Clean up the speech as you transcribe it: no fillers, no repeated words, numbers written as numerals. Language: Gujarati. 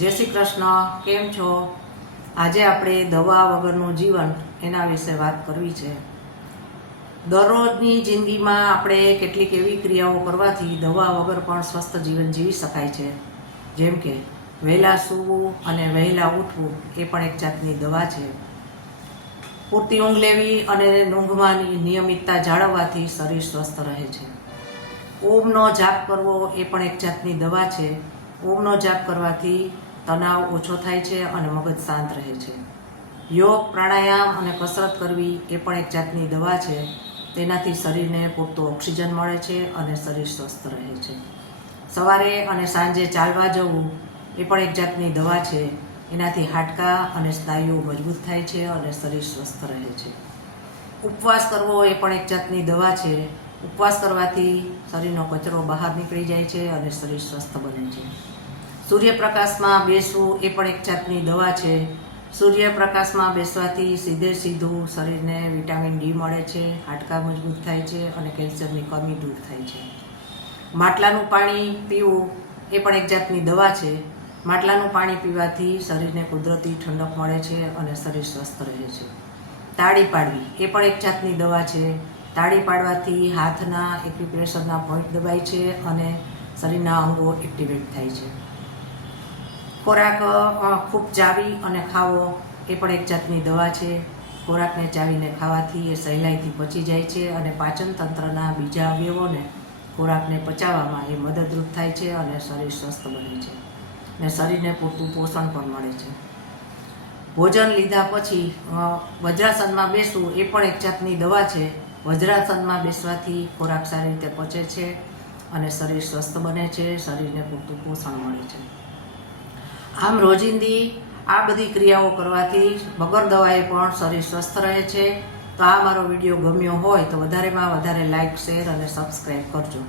જય શ્રી કૃષ્ણ. કેમ છો? આજે આપણે દવા વગરનું જીવન એના વિશે વાત કરવી છે. દરરોજની જિંદગીમાં આપણે કેટલીક એવી ક્રિયાઓ કરવાથી દવા વગર પણ સ્વસ્થ જીવન જીવી શકાય છે. જેમ કે વહેલા સૂવું અને વહેલા ઉઠવું એ પણ એક જાતની દવા છે. પૂરતી ઊંઘ લેવી અને ઊંઘમાં નિયમિતતા જાળવવાથી શરીર સ્વસ્થ રહે છે. ઓમનો જાપ કરવો એ પણ એક જાતની દવા છે. ઓમનો જાપ કરવાથી તણાવ ઓછો થાય છે અને મગજ શાંત રહે છે. યોગ, પ્રાણાયામ અને કસરત કરવી એ પણ એક જાતની દવા છે. તેનાથી શરીરને પૂરતો ઓક્સિજન મળે છે અને શરીર સ્વસ્થ રહે છે. સવારે અને સાંજે ચાલવા જવું એ પણ એક જાતની દવા છે. એનાથી હાડકાં અને સ્નાયુઓ મજબૂત થાય છે અને શરીર સ્વસ્થ રહે છે. ઉપવાસ કરવો એ પણ એક જાતની દવા છે. ઉપવાસ કરવાથી શરીરનો કચરો બહાર નીકળી જાય છે અને શરીર સ્વસ્થ બને છે. સૂર્યપ્રકાશમાં બેસવું એ પણ એક જાતની દવા છે. સૂર્યપ્રકાશમાં બેસવાથી સીધું શરીરને વિટામિન ડી મળે છે, હાડકાં મજબૂત થાય છે અને કેલ્શિયમની કમી દૂર થાય છે. માટલાનું પાણી પીવું એ પણ એક જાતની દવા છે. માટલાનું પાણી પીવાથી શરીરને કુદરતી ઠંડક મળે છે અને શરીર સ્વસ્થ રહે છે. તાળી પાડવી એ પણ એક જાતની દવા છે. તાળી પાડવાથી હાથના એક્યુપ્રેશરના પોઈન્ટ દબાય છે અને શરીરના અંગો એક્ટિવેટ થાય છે. ખોરાક ખૂબ ચાવી અને ખાવો એ પણ એક જાતની દવા છે. ખોરાકને ચાવીને ખાવાથી એ સહેલાઈથી પચી જાય છે અને પાચન તંત્રના બીજા અવયવોને ખોરાકને પચાવવામાં એ મદદરૂપ થાય છે અને શરીર સ્વસ્થ બને છે અને શરીરને પૂરતું પોષણ પણ મળે છે. ભોજન લીધા પછી વજ્રાસનમાં બેસવું એ પણ એક જાતની દવા છે. વજ્રાસનમાં બેસવાથી ખોરાક સારી રીતે પચે છે અને શરીર સ્વસ્થ બને છે, શરીરને પૂરતું પોષણ મળે છે. આમ રોજિંદી આ બધી ક્રિયાઓ કરવાથી વગર દવાએ પણ શરીર સ્વસ્થ રહે છે. તો આ મારો વિડીયો ગમ્યો હોય તો વધારેમાં વધારે લાઈક, શેર અને સબસ્ક્રાઈબ કરજો.